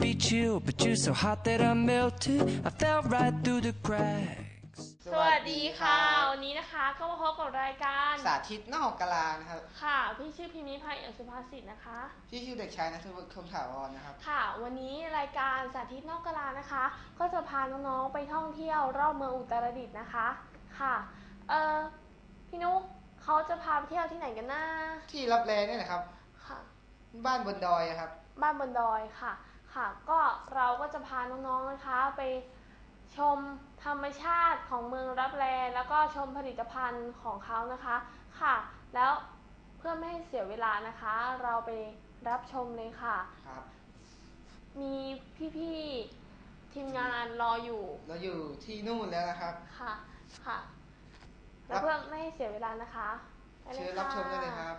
be chill, but you're so hot that I melted. I fell right through the cracks. สวัสดีค่ะ วันนี้นะคะก็มาพบกับรายการสาธิตนอกกลานะครับ ค่ะ พี่ชื่อพิมพ์ภัยเอกสุภาษิตนะคะพี่ชื่อเด็กชายนัทวุฒิคมถาวรนะครับ ค่ะ วันนี้รายการสาธิตนอกกลานะคะ ก็จะพาน้องๆไปท่องเที่ยวรอบเมืองอุตรดิตถ์นะคะ ค่ะ เออพี่นุ๊กเขาจะพาไปเที่ยวที่ไหนกันนะที่รับแลนี่แหละครับ ค่ะ บ้านบนดอยอะครับ บ้านบนดอยค่ะ ค่ะ ก็เราก็จะพาน้องๆนะคะไปชมธรรมชาติของเมืองรับแลแล้วก็ชมผลิตภัณฑ์ของเขานะคะค่ะ แล้วเพื่อไม่ให้เสียเวลานะคะ เราไปรับชมเลยค่ะ ครับ มีพี่ๆทีมงานรออยู่เราอยู่ที่นู่นแล้วนะครับ ค่ะค่ะ แล้วเพื่อไม่ให้เสียเวลานะคะไปลยเชิญรับชมได้เลยะครับ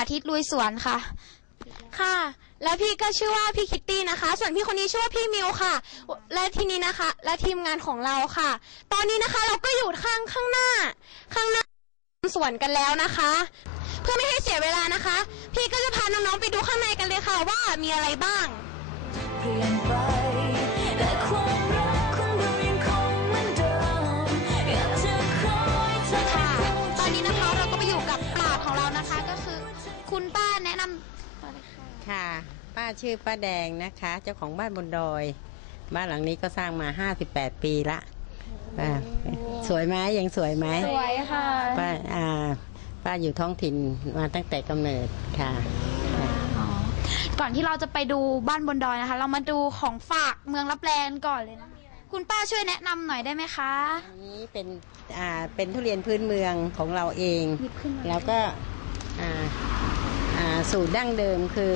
าธิตลุยสวนค่ะ ค่ะ และพี่ก็ชื่อว่าพี่คิตตี้นะคะ ส่วนพี่คนนี้ชื่อว่าพี่มิวค่ะ และทีนี้นะคะ และทีมงานของเราค่ะ ตอนนี้นะคะเราก็อยู่ข้างข้างหน้า ข้างหน้าสวนกันแล้วนะคะ เพื่อไม่ให้เสียเวลานะคะ พี่ก็จะพาน้องๆไปดูข้างในกันเลยค่ะว่ามีอะไรบ้าง คุณป้าแนะนำตัวเลยค่ะค่ะ ป้าชื่อป้าแดงนะคะ เจ้าของบ้านบนดอย บ้านหลังนี้ก็สร้างมา 58 ปีละป้าสวยไหมยังสวยไหมสวยค่ะป้าอ่าป้าอยู่ท้องถิ่นมาตั้งแต่กำเนิดค่ะ ก่อนที่เราจะไปดูบ้านบนดอยนะคะ เรามาดูของฝากเมืองรับแลนก่อนเลยนะคุณป้าช่วยแนะนำหน่อยได้ไหมคะ อันนี้เป็นอ่าเป็นทุเรียนพื้นเมืองของเราเองหยิบขึ้นมาแล้วก็อ่าอ่า สูตรดั้งเดิมคือ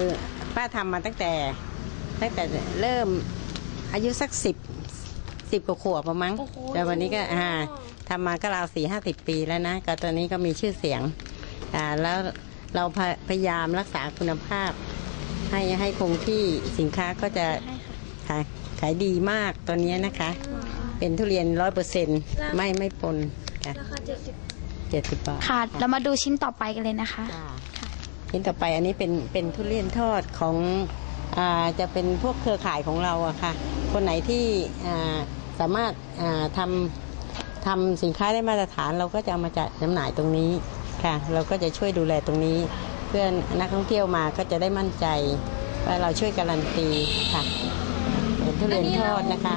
ป้าทำมาตั้งแต่ตั้งแต่เริ่มอายุสักสิบสิบกว่าขวบประมั้งโอ้โห แต่วันนี้ก็อ่าทำมาก็ราวสี่ห้าสิบปีแล้วนะก็ตอนนี้ก็มีชื่อเสียงอ่าแล้วเราพยพยายามรักษาคุณภาพ ให้ให้คงที่สินค้าก็จะขายขายดีมากตอนนี้นะคะ เป็นทุเรียนร้อยเปอร์เซ็นต์ไม่ไม่ปนค่ะราคาเจ็ดสิบเจ็ดสิบบาทค่ะ เรามาดูชิ้นต่อไปกันเลยนะคะค่ะ ชิ้นต่อไปอันนี้เป็นเป็นทุเรียนทอดของอาจะเป็นพวกเครือข่ายของเราอะค่ะ คนไหนที่อ่าสามารถอ่าทำทำสินค้าได้มาตรฐาน เราก็จะเอามาจัดจำหน่ายตรงนี้ค่ะ เราก็จะช่วยดูแลตรงนี้ เพื่อนนักท่องเที่ยวมาก็จะได้มั่นใจว่าเราช่วยการันตีค่ะเป็นทุเรียนทอดนะคะ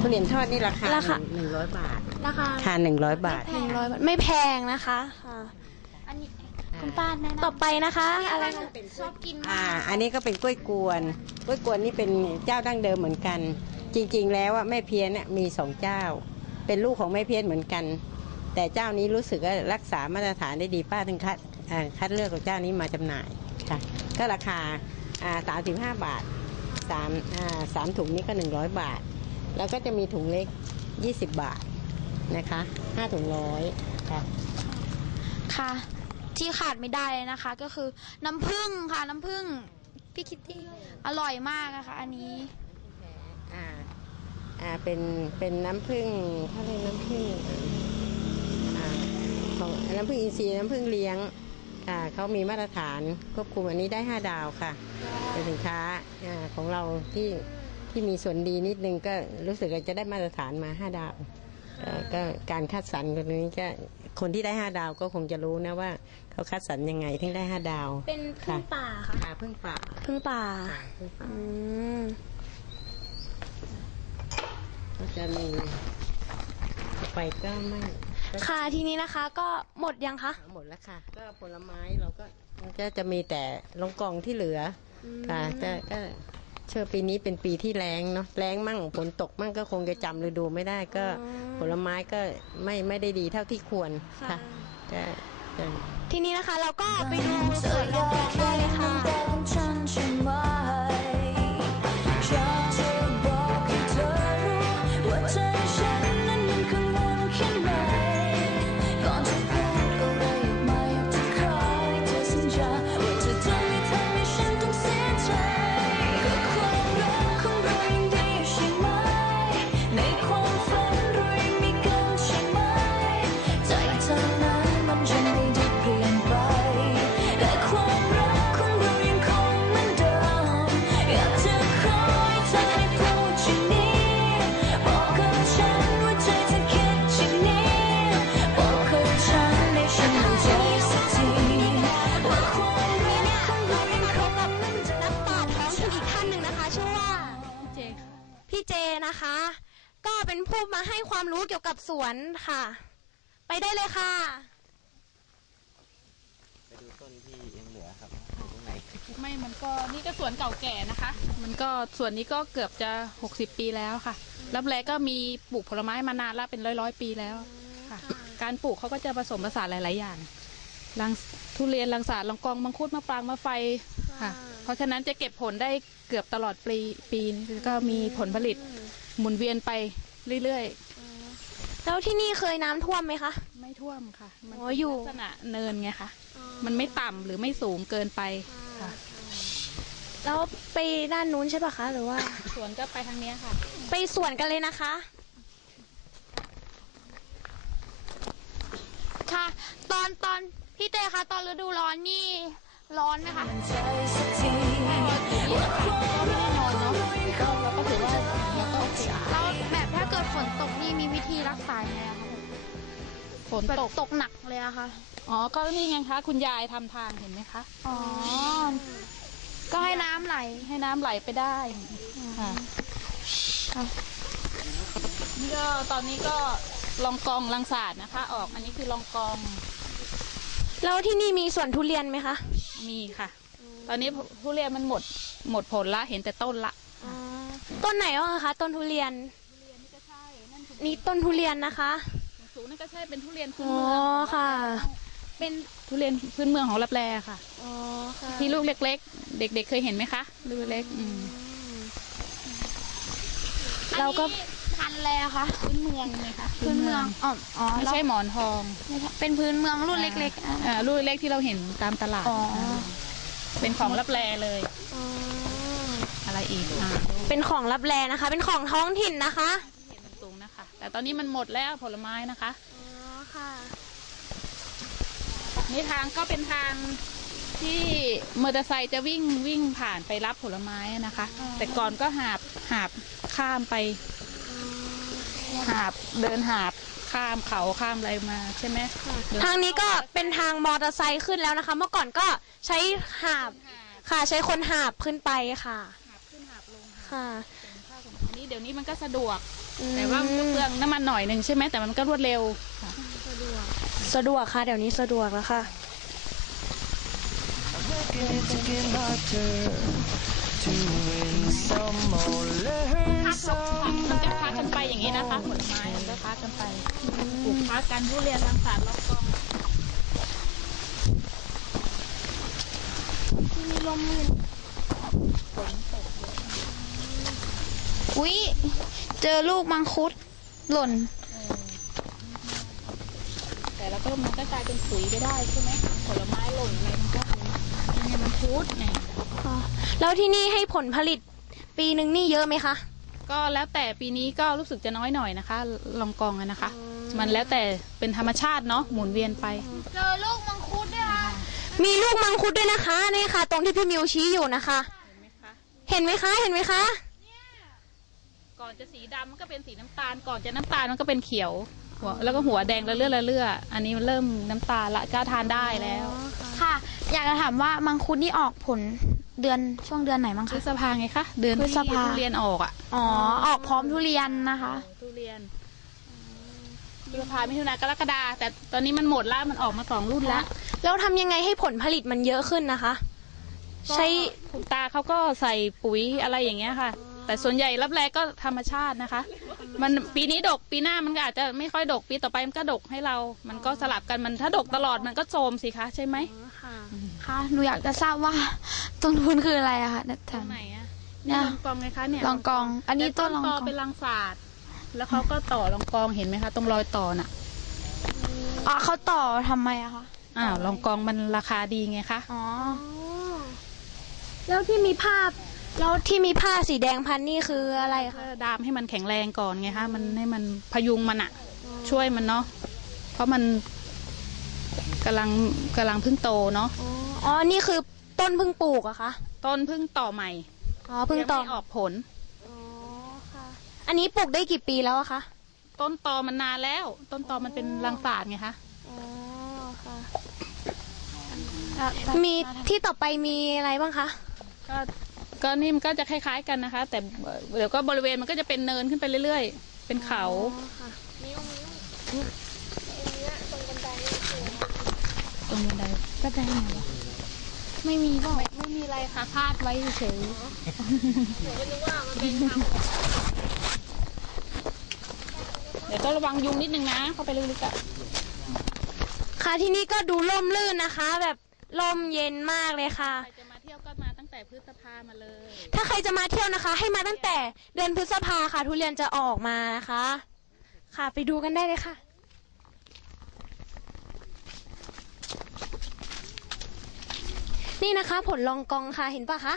ทุเรียนทอดนี่ราคาราคาหนึ่งร้อยบาทราคาราคาหนึ่งร้อยบาทหนึ่งร้อยบาทไม่แพงนะคะค่ะอันนี้ คุณป้าแนะนำต่อไปนะคะ อะไรนะชอบกินอ่ามากอันนี้ก็เป็นกล้วยกวน กล้วยกวนนี่เป็นเจ้าดั้งเดิมเหมือนกัน จริง ๆ แล้วอะแม่เพี้ยนเนี่ยมีสองเจ้า เป็นลูกของแม่เพี้ยนเหมือนกัน แต่เจ้านี้รู้สึกว่ารักษามาตรฐานได้ดีป้าถึงคัดอ่าคัดเลือกของเจ้านี้มาจำหน่ายค่ะก็ราคาสามสิบห้าบาทสามอ่าสามถุงนี้ก็หนึ่งร้อยบาท แล้วก็จะมีถุงเล็กยี่สิบบาทนะคะห้าถุงร้อยค่ะ ค่ะ ที่ขาดไม่ได้เลยนะคะ ก็คือน้ำผึ้งค่ะ น้ำผึ้งพี่คิตตี้อร่อยมากนะคะอันนี้อ่าอ่าเป็นเป็นน้ำผึ้งเขาเรียกน้ำผึ้งอ่าของน้ำผึ้งอินทรีย์น้ำผึ้งเลี้ยงอ่าเขามีมาตรฐานควบคุมอันนี้ได้ 5 ดาวค่ะเป็นสินค้าอ่าของเราที่ที่มีส่วนดีนิดนึงก็รู้สึกว่าจะได้มาตรฐานมา 5 ดาวเอ่อก็การคัดสรรคนนี้ก็ คนที่ได้5ดาวก็คงจะรู้นะว่า เขาคัดสรรยังไงถึงได้5ดาวเป็นพึ่งป่าค่ะค่ะพึ่งป่าพึ่งป่าพึ่งป่าอืมก็จะมีต่อไปก็ไม่ค่ะทีนี้นะคะ ก็หมดยังคะหมดแล้วค่ะ ก็ผลไม้เราก็ก็จะมีแต่ลงกล่องที่เหลืออค่ะก็ก็ เชื่อปีนี้เป็นปีที่แรงเนาะแรงมั่งฝนตกมั่งก็คงจะจำฤดูไม่ได้ก็ ผลไม้ก็ไม่ไม่ได้ดีเท่าที่ควรค่ะก็ก็ทีนี้นะคะเราก็ไปดูสเธอวนอยากได้แค่เลยค่ะ ความรู้เกี่ยวกับสวนค่ะ ไปได้เลยค่ะไม่มันก็นี่ก็สวนเก่าแก่นะคะ มันก็สวนนี้ก็เกือบจะ 60 ปีแล้วค่ะรับแลก็มีปลูกผลไม้มานานแล้วเป็นร้อยร้อยๆปีแล้วค่ะ การปลูกเขาก็จะผสมผสานหลาย ๆ อย่างลังทุเรียนลังสาดลองกองมังคุดมะปรางมะไฟค่ะ เพราะฉะนั้นจะเก็บผลได้เกือบตลอดปีปีก็มีผลผลิตหมุนเวียนไปเรื่อย แล้วที่นี่เคยน้ำท่วมไหมคะๆไม่ท่วมค่ะ มันอ๋อเป็นอยู่ ลักษณะเนินไงคะมันไม่ต่ำหรือไม่สูงเกินไปค่ะแล้วไปด้านนู้นใช่ปะคะ หรือว่า สวนก็ไปทางเนี้ยค่ะ ไปสวนกันเลยนะคะ ค่ะ ตอนตอนพี่เต้คะตอนฤดูร้อนนี่ร้อนไหมคะ ใจสักทีว่าความรั นแบบตก ตกหนักเลยอะค่ะ อ๋อ ก็นี่ไงคะ คุณยายทำทางเห็นไหมคะ อ๋อ ก็ให้น้ำไหล ให้น้ำไหลไปได้ค่ะนี่ก็ตอนนี้ก็ลองกองลังศาสตร์นะคะ ออกอันนี้คือลองกองแล้วที่นี่มีสวนทุเรียนไหมคะ มีค่ะ ตอนนี้ทุเรียนมันหมด หมดผลละเห็นแต่ต้นละ ต้นไหนบ้างคะ ต้นทุเรียน นี่ต้นทุเรียนนะคะสูง นั่นก็ใช่เป็นทุเรียนพื้นอ๋อเมืองค่ะ เป็นทุเรียนพื้นเมืองของลับแลค่ะอ๋อค่ะที่ลูกเล็ก ๆ เด็ก ๆ เคยเห็นไหมคะลูกเล็กอืมเราก็พันธุ์อะไรอะคะพื้นเมืองเลยค่ะพื้นเมืองอ๋ออ๋อไม่แล้วใช่หมอนทองเป็นพื้นเมืองรุ่นเล็กๆอะอ่าลูกเล็กที่เราเห็นตามตลาดอ๋อเป็นของรับแลเลย อะไรอีกอ่าเป็นของรับแลนะคะ เป็นของท้องถิ่นนะคะสูงนะคะ แต่ตอนนี้มันหมดแล้วผลไม้นะคะ อ๋อค่ะ นี่ทางก็เป็นทางที่มอเตอร์ไซค์จะวิ่งวิ่งผ่านไปรับผลไม้นะคะแต่ก่อนก็หาบหาบข้ามไปหาบเดินหาบข้ามเขาข้ามอะไรมาใช่ไหมเดินทางนี้ก็เป็นทางมอเตอร์ไซค์ขึ้นแล้วนะคะ เมื่อก่อนก็ใช้หาบค่ะ ใช้คนหาบขึ้นไปค่ะ หาบขึ้นหาบลงค่ะอันนี้เดี๋ยวนี้มันก็สะดวกอืม แต่ว่ามันก็เปลืองน้ำมันหน่อยหนึ่งใช่ไหมแต่มันก็รวดเร็วค่ะสะดวกค่ะเดี๋ยวนี้สะดวกแล้วค่ะ Working it to get my turn to win some or learn พัก some. มันจะพักกันไปอย่างนี้นะคะผลไม้มันจะพักกันไปปลูกพักกันทุเรียนรังสรรค์ลองกองมีลมลื่นอุ๊ย เจอลูกมังคุดหล่น แต่แล้วก็มันก็กลายเป็นปุ๋ยไปได้ใช่ไหมผลไม้หล่นอะไรมันก็เป็นไงมันพุดเนี่ยแล้วที่นี่ให้ผลผลิตปีหนึ่งนี่เยอะไหมคะ ก็แล้วแต่ปีนี้ก็รู้สึกจะน้อยหน่อยนะคะลองกองอะนะคะ มันแล้วแต่เป็นธรรมชาติเนาะหมุนเวียนไป เจอลูกมังคุดด้วยค่ะมีลูกมังคุดด้วยนะคะนี่ค่ะ ตรงที่พี่มิวชี้อยู่นะคะ เห็นไหมคะเห็นไหมคะก่ อนจะสีดำมันก็เป็นสีน้ำตาล ก่อนจะน้ำตาลมันก็เป็นเขียวหัวแล้วก็หัวแดงละเลื่อละเลื่ออันนี้มันเริ่มน้ำตาลละกล้าทานได้แล้วค่ะ อยากจะถามว่ามังคุดนี่ออกผลเดือนช่วงเดือนไหนมั้งพฤคะษภาไงคะเดือนพฤที่ษภาทุเรียนออกอะอ๋อ ออกพร้อมทุเรียนนะคะ ทุเรียนนพฤษภามิถุนากรกฎาแต่ตอนนี้มันหมดแล้วมันออกมาสองรุ่นแล้วแล้วทำยังไงให้ผลผลิตมันเยอะขึ้นนะคะ ใช้ คุณตาเขาก็ใส่ปุ๋ยอะไรอย่างเงี้ยค่ะ แต่ส่วนใหญ่รับแรก็ธรรมชาตินะคะ มันปีนี้ดกปีหน้ามันก็อาจจะไม่ค่อยดกปีต่อไปมันก็ดกให้เรา มันก็สลับกันมันถ้าดกตลอดมันก็โทรมสิคะใช่ไหมค่ะหนูอยากจะทราบว่าต้นทุนคืออะไรอะคะนัทตรธางไหนอะเนี่นี่ยลองกองไงคะเนี่ยลองกอง อันนี้ต้นลองต่กอองเป็นรังศาสตร์แล้วเขาก็ต่อลองกองเห็นไหมคะ ตรงรอยต่อน่ะอะเขาต่อทำไมอะคะอ้าวลองกองมันราคาดีไงคะอ๋อแล้วที่มีภาพ แล้วที่มีผ้าสีแดงพันนี่คืออะไรคะ เพื่อดามให้มันแข็งแรงก่อนไงคะมันให้มันพยุงมันอะช่วยมันเนาะเพราะมันกำลังกำลังเพิ่งโตเนาะอ๋อ นี่คือต้นเพิ่งปลูกอะคะ ต้นเพิ่งต่อใหม่อ๋อ เพิ่งต่อ ยังไม่ออกผลอันนี้ปลูกได้กี่ปีแล้วอะคะ ต้นตอมันนานแล้ว ต้นตอมันเป็นรังศาสตร์ไงคะอ๋อค่ะ มีที่ต่อไปมีอะไรบ้างคะ ก็ ก็นี่มันก็จะคล้าย ๆกันนะคะ แต่เดี๋ยวก็บริเวณมันก็จะเป็นเนินขึ้นไปเรื่อย ๆ เป็นเขาตรงบันไดก็ได้ไงวะไม่มีก็ไม่ไม่มีอะไรค่ะพาดไว้เฉยเดี๋ยวต้องระวังยุงนิดนึงนะ เข้าไปลึกๆอะค่ะที่นี่ก็ดูร่มรื่นนะคะ แบบร่มเย็นมากเลยค่ะ ใครจะมาเที่ยวก็มาตั้งแต่พฤษภามาเลย ถ้าใครจะมาเที่ยวนะคะ ให้มาตั้งแต่เดือนพฤษภาค่ะ ทุเรียนจะออกมานะคะ ค่ะไปดูกันได้เลยค่ะนี่นะคะ ผลลองกองค่ะเห็นปะคะ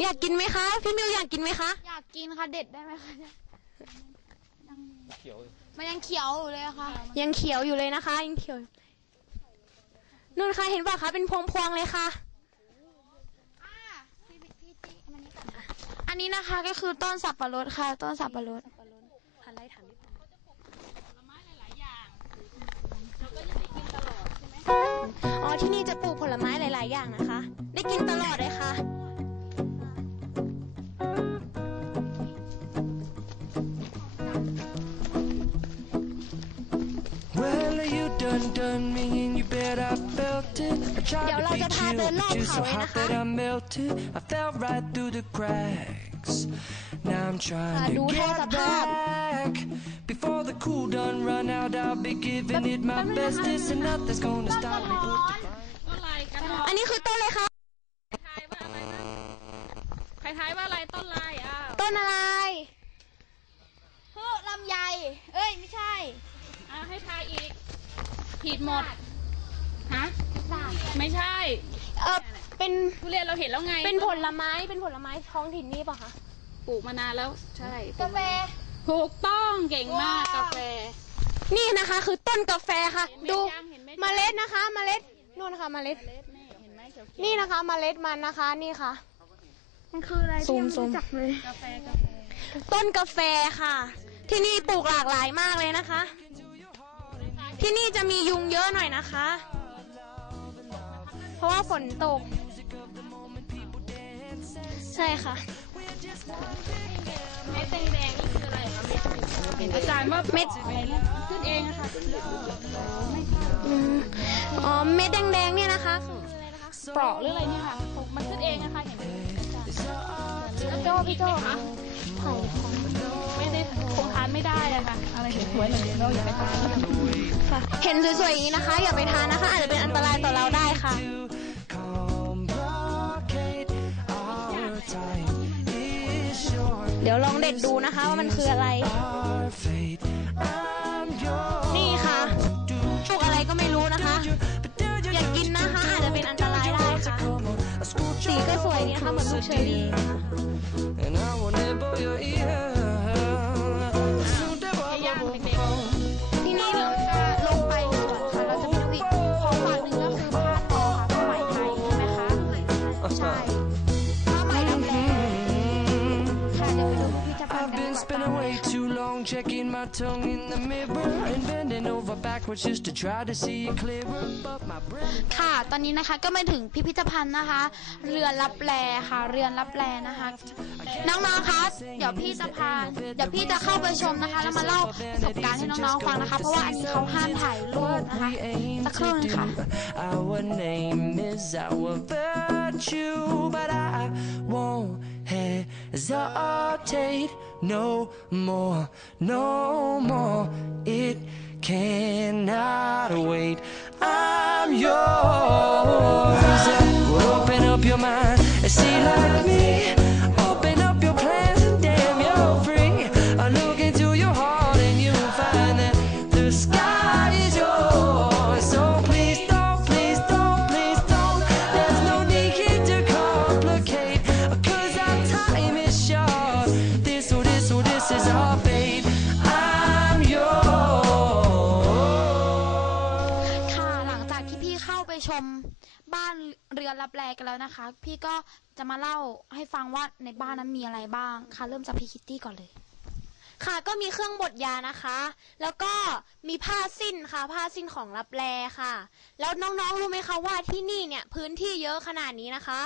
อยากกินไหมคะ พี่มิวอยากกินไหมคะ อยากกินค่ะเด็ดได้ไหมคะเนี่ยมันยังเขียวอยู่เลยอะค่ะ ยังเขียวอยู่เลยนะคะ ยังเขียวอยู่ นู่นค่ะเห็นปะคะเป็นพวงๆเลยค่ะอันนี้นะคะก็คือต้นสับปะรดค่ะ ต้นสับปะรดอ๋อที่นี่จะปลูกผลไม้หลาย ๆ อย่างนะคะ ได้กินตลอดเลยค่ะ เดี๋ยว to เรา beat จะพา you, เดินรอบ but you're เขา so เลย hot นะคะ that I melted. I fell right through the cracks. Now I'm ค่ะ trying ดู to แค่ส get ภาพ back. Before the cool done run out, I'll be giving it my bestest, and nothing's gonna stop me. but the ต้นอะไรกันอันนี้คือต้นเลยค่ะทายว่าอะไรนะใครทายว่าอะไรต้นอะไรอ้าวต้นอะไรพืชลำไย เอ้ยไม่ใช่อะให้ทายอีกผิดหมด ฮะไม่ใช่ เออเป็นทุเรียนเราเห็นแล้วไงเป็นผลไม้เป็นผลไม้ท้องถิ่นนี่ปะคะปลูกมานานแล้วใช่กาแฟถูกต้องเก่งมากว้าวกาแฟ นี่นะคะ คือต้นกาแฟค่ะเห็นเม็ดดูยังเห็นเม็ดยังเมล็ดนะคะ เมล็ดนู่นนะคะเมล็ดเล็ดนี่เห็นไหมเขียวๆนี่นะคะเมล็ดมันนะคะ นี่ค่ะ มันคืออะไรซูที่มไม่ซูมรู้จักเลยกาแฟกาแฟต้นกาแฟค่ะ ที่นี่ปลูกหลากหลายมากเลยนะคะ ที่นี่จะมียุงเยอะหน่อยนะคะ เพราะว่าฝนตก ใช่ค่ะ เม็ดแดงๆนี่คืออะไรคะเม็ดเห็นอาจารย์ว่าเม็ดขึ้นเองอะค่ะอืมอ๋อเม็ดแดงๆเนี่ยนะคะเปราะหรืออะไรเนี่ยค่ะมันขึ้นเองอะค่ะเห็นไหมอาจารย์พี่โจพี่โจไม่ได้ คงทานไม่ได้อะค่ะอะไรสวยๆแบบนี้เราอย่าไปทานค่ะเห็นสวยๆอย่างนี้นะคะ อย่าไปทานนะคะ อาจจะเป็นอันตรายต่อเราได้ค่ะเดี๋ยวลองเด็ดดูนะคะว่ามันคืออะไร นี่ค่ะปลูกอะไรก็ไม่รู้นะคะ อย่ากินนะคะ อาจจะเป็นอันตรายได้ค่ะ สีก็สวยดีนะคะเหมือนลูกเชอรี่นะคะ checking my tongue in the mirror and bending over backwards just to try to see it clearer. But my breath. ค่ะ ตอนนี้นะคะก็มาถึงพิพิธภัณฑ์นะคะ เรือนรับแลค่ะ เรือนรับแลนะคะ น้องๆ คะ เดี๋ยวพี่จะพา เดี๋ยวพี่จะเข้าไปชมนะคะ แล้วมาเล่าประสบการณ์ให้น้องๆ ฟังนะคะ เพราะว่าอันนี้เขาห้ามถ่ายรูปนะคะ สักครู่นึงค่ะ Our name is our virtue, but I won't hesitate no more, no more. It cannot wait. I'm yours. จะมาเล่าให้ฟังว่าในบ้านนั้นมีอะไรบ้างค่ะ เริ่มจากพี่คิตตี้ก่อนเลย ค่ะก็มีเครื่องบดยานะคะ แล้วก็มีผ้าสิ้นค่ะ ผ้าสิ้นของรับแลค่ะ แล้วน้องๆรู้ไหมคะว่าที่นี่เนี่ยพื้นที่เยอะขนาดนี้นะคะ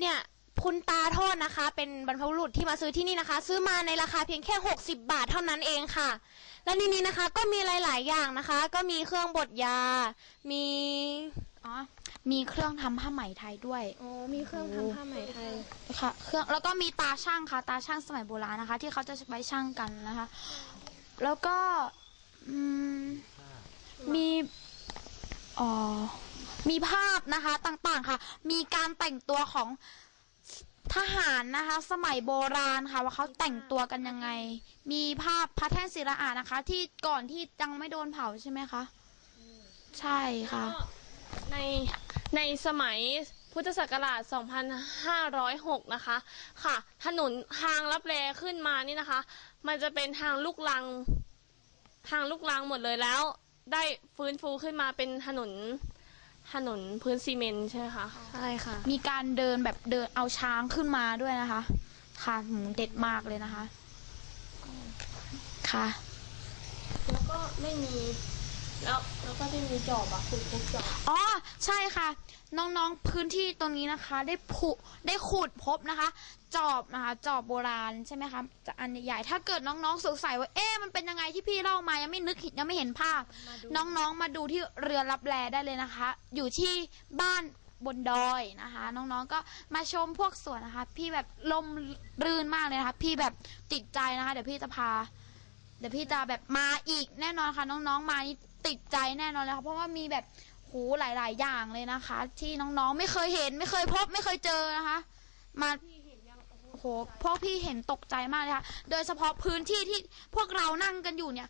เนี่ยคุณตาโทษนะคะ เป็นบรรพบุรุษที่มาซื้อที่นี่นะคะ ซื้อมาในราคาเพียงแค่ 60 บาทเท่านั้นเองค่ะ และในนี้นะคะก็มีหลาย ๆ อย่างนะคะ ก็มีเครื่องบดยา มีอ๋อ มีเครื่องทำผ้าไหมไทยด้วย อ๋อ มีเครื่องทำผ้าไหมไทย ค่ะ เครื่องแล้วก็มีตาช่างค่ะ ตาช่างสมัยโบราณนะคะ ที่เขาจะไว้ช่างกันนะคะ แล้วก็อืมมีอ๋อมีภาพนะคะต่างๆค่ะ มีการแต่งตัวของทหารนะคะ สมัยโบราณค่ะ ว่าเขาแต่งตัวกันยังไง มีภาพพระแท่นศิลาอานะคะ ที่ก่อนที่ยังไม่โดนเผาใช่ไหมคะ ใช่ค่ะ ในในสมัยพุทธศักราช 2506 นะคะ ค่ะ ถนนทางลับแลขึ้นมานี่นะคะ มันจะเป็นทางลูกลัง ทางลูกลังหมดเลยแล้ว ได้ฟื้นฟูขึ้นมาเป็นถนนถนนพื้นซีเมนต์ใช่ไหมคะ ใช่ค่ะ มีการเดินแบบเดินเอาช้างขึ้นมาด้วยนะคะ ค่ะหมูเด็ดมากเลยนะคะ ค่ะ แล้วก็ไม่มี แล้วแล้วก็ไม่มีจอบอะขุดพบจอบอ๋อใช่ค่ะ น้องๆพื้นที่ตรงนี้นะคะ ได้ผุได้ขุดพบนะคะ จอบนะคะ จอบโบราณใช่ไหมคะจะอันใหญ่ๆถ้าเกิดน้องๆสงสัยว่าเอ๊ะมันเป็นยังไงที่พี่เล่ามายังไม่นึกเห็นยังไม่เห็นภาพ น้องๆมาดูที่เรือรับแลได้เลยนะคะ อยู่ที่บ้านบนดอยนะคะ น้องๆก็มาชมพวกสวนนะคะ พี่แบบลมรื่นมากเลยนะคะ พี่แบบติดใจนะคะ เดี๋ยวพี่จะพา เดี๋ยวพี่จะแบบมาอีกแน่นอนค่ะ น้องๆมานี่ ติดใจแน่นอนเลยค่ะเพราะว่ามีแบบหูหลาย ๆ อย่างเลยนะคะ ที่น้องๆไม่เคยเห็น ไม่เคยพบไม่เคยเจอนะคะ มาโอ้โหพวกพี่เห็นตกใจมากเลยค่ะ โดยเฉพาะพื้นที่ที่พวกเรานั่งกันอยู่เนี่ย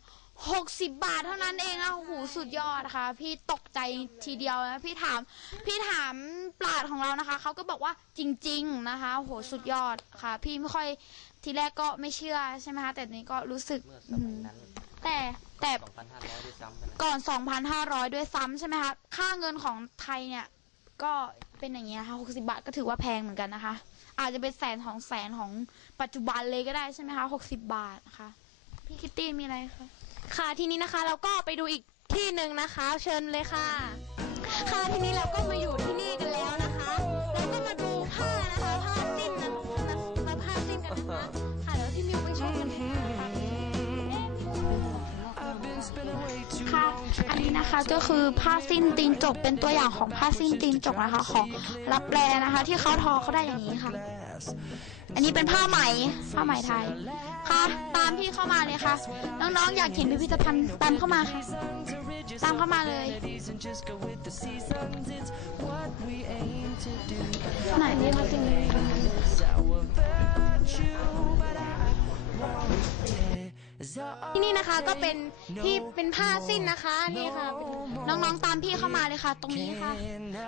หกสิบบาทเท่านั้นเองนะโอ้โหสุดยอดนะคะ พี่ตกใจทีเดียวนะพี่ถาม พี่ถามปราดของเรานะคะเขาก็บอกว่าจริง ๆ นะคะโอ้โหสุดยอดค่ะ พี่ไม่ค่อยทีแรกก็ไม่เชื่อใช่ไหมคะแต่นี้ก็รู้สึกแต่ แต่2,500ด้วยซ้ำไปนะก่อน 2,500 ด้วยซ้ำใช่ไหมคะ ค่าเงินของไทยเนี่ย ก็เป็นอย่างเงี้ยค่ะ60 บาทก็ถือว่าแพงเหมือนกันนะคะ อาจจะเป็นแสนของแสนของปัจจุบันเลยก็ได้ใช่ไหมคะ60 บาทนะคะพี่คิตตี้มีอะไรคะ ค่ะทีนี้นะคะเราก็ไปดูอีกที่หนึ่งนะคะ เชิญเลยค่ะ ค่ะทีนี้เราก็มาอยู่ที่นี่กันแล้วนะคะ เราก็มาดูผ้านะคะผ้าสิ้นนะมาผ้าสิ้นกันนะคะ ค่ะ อันนี้นะคะก็คือผ้าสิ้นตีนจกเป็นตัวอย่างของผ้าสิ้นตีนจกนะคะของรับแลนะคะ ที่เขาทอเขาได้อย่างนี้ค่ะ อันนี้เป็นผ้าไหมผ้าไหมไทยค่ะ ตามพี่เข้ามาเลยค่ะ น้องๆอยากเห็นพิพิธภัณฑ์ตามเข้ามาค่ะ ตามเข้ามาเลยไหนนี่ผ้าสิ้น ที่นี่นะคะก็เป็นที่เป็นผ้าสิ้นนะคะนี่ค่ะ น้องๆตามพี่เข้ามาเลยค่ะ ตรงนี้ค่ะ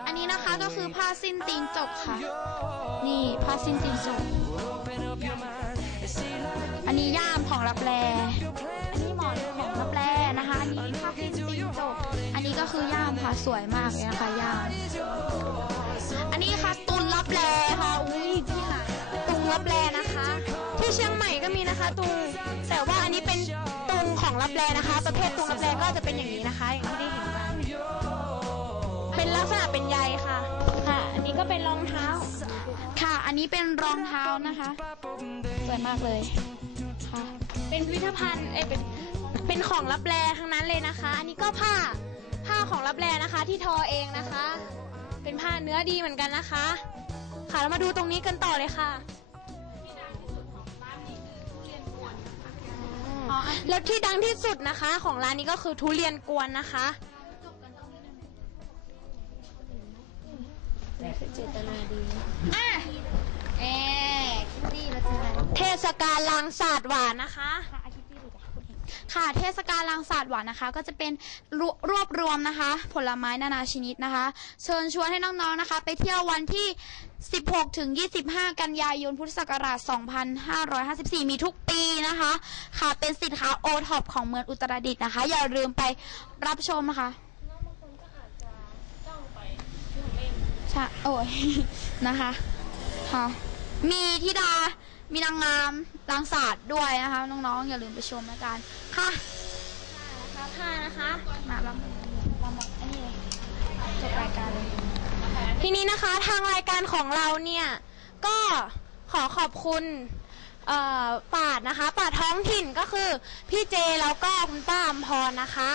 อันนี้นะคะก็คือผ้าสิ้นตีนจกค่ะ นี่ผ้าสิ้นตีนจกอันนี้ย่ามของรับแลอันนี้หมอนของรับแลนะคะอันนี้ผ้าสิ้นตีนจกอันนี้ก็คือย่ามค่ะสวยมากเลยนะคะย่ามอันนี้ค่ะตุนรับแลค่ะอุ้ยพี่ค่ะตุงรับแลนะ ที่เชียงใหม่ก็มีนะคะตุง แต่ว่าอันนี้เป็นรับแลนะคะ ประเภทกรุงรับแลก็จะเป็นอย่างนี้นะคะ อย่างที่ได้เห็นกันเป็นลักษณะเป็นใยค่ะ ค่ะ อันนี้ก็เป็นรองเท้า ค่ะ อันนี้เป็นรองเท้านะคะ สวยมากเลยค่ะ เป็นพิพิธภัณฑ์ เอ้ย เป็น เป็นของรับแลทั้งนั้นเลยนะคะ อันนี้ก็ผ้า ผ้าของรับแลนะคะ ที่ทอเองนะคะ เป็นผ้าเนื้อดีเหมือนกันนะคะ ค่ะ เรามาดูตรงนี้กันต่อเลยค่ะ แล้วที่ดังที่สุดนะคะ ของร้านนี้ก็คือทุเรียนกวนนะคะเอ๊คิตตี้เราจะอะไรเทศกาลลางศาสตร์หวานนะคะค่ะอาคิตตี้เราจะพูดเอง ค่ะเทศกาลลังศาสตร์หวานนะคะ ก็จะเป็นรวรวบรวมนะคะ ผลไม้นานาชนิดนะคะ เชิญชวนให้น้องๆนะคะ ไปเที่ยววันที่ 16ถึง25 กันยายนพุทธศักราช 2554 มีทุกปีนะคะ ค่ะเป็นสินค้าโอท็อปของเมืองอุตรดิตถ์นะคะ อย่าลืมไปรับชมนะคะใช่โอ้ยนะคะค่ะมีธิดามีนางงาม รางศาสตร์ด้วยนะคะน้องๆอย่าลืมไปชมแล้วกันค่ะค่ะผ้านะคะมาเราเรามาอันนี้เลยจบรายการเลยทีนี้นะคะทางรายการของเราเนี่ยก็ขอขอบคุณเอ่อป่าดนะคะป่าดท้องถิ่นก็คือพี่เจแล้วก็คุณป้าอมพรนะคะ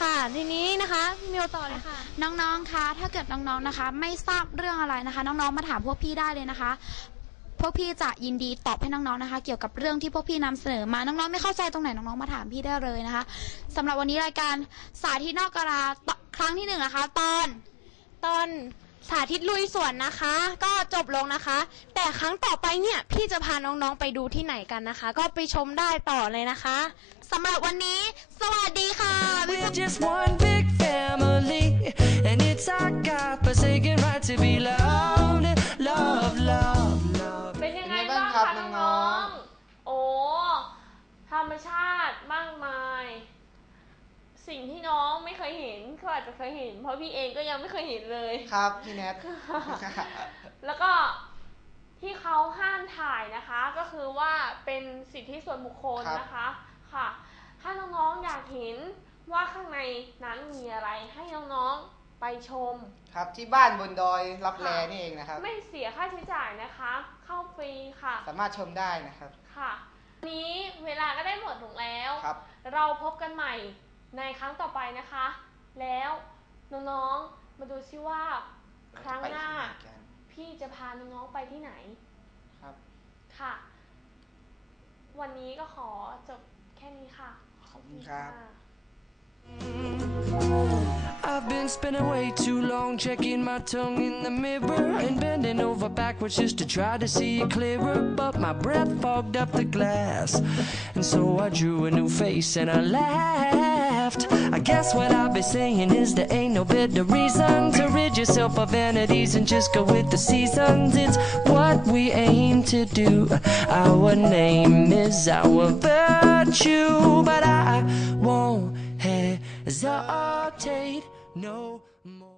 ค่ะทีนี้นะคะพี่มิวต่อเลยค่ะน้องๆคะถ้าเกิดน้องๆนะคะ ไม่ทราบเรื่องอะไรนะคะ น้องๆมาถามพวกพี่ได้เลยนะคะ พวกพี่จะยินดีตอบให้น้องๆนะคะ เกี่ยวกับเรื่องที่พวกพี่นำเสนอมาน้องๆไม่เข้าใจตรงไหนน้องๆมาถามพี่ได้เลยนะคะสำหรับวันนี้รายการสาธิตนอกกราครั้งที่หนึ่งนะคะ ตอนตอนสาธิตลุยสวนนะคะ ก็จบลงนะคะ แต่ครั้งต่อไปเนี่ยพี่จะพาน้องๆไปดูที่ไหนกันนะคะ ก็ไปชมได้ต่อเลยนะคะสำหรับวันนี้ สวัสดีค่ะ We're just one big family, and it's our God-forsaken right to be loved, สิ่งที่น้องไม่เคยเห็นเขาอาจจะเคยเห็น เพราะพี่เองก็ยังไม่เคยเห็นเลย ครับพี่แนทแล้วก็ที่เขาห้ามถ่ายนะคะ ก็คือว่าเป็นสิทธิส่วนบุคคลครับนะคะค่ะ ถ้าน้องๆอยากเห็นว่าข้างในนั้นมีอะไรให้น้องๆไปชม ครับที่บ้านบนดอยรับแลนี่เองนะครับ ไม่เสียค่าใช้จ่ายนะคะ เข้าฟรีค่ะ สามารถชมได้นะครับค่ะวันนี้เวลาก็ได้หมดลงแล้วครับเราพบกันใหม่ ในครั้งต่อไปนะคะ แล้วน้องๆ มาดูซิว่า ครั้งหน้า ไปที่ไกันพี่จะพาน้องๆไปที่ไหนครับ ค่ะ วันนี้ก็ขอจบแค่นี้ค่ะ ขอบคุณครับค่ะ I've been spending way too long checking my tongue in the mirror and bending over backwards just to try to see it clearer. But my breath fogged up the glass, and so I drew a new face and I laughed. I guess what I'll be saying is there ain't no better reason to rid yourself of vanities and just go with the seasons. It's what we aim to do. Our name is our virtue, but I won't hesitate no more.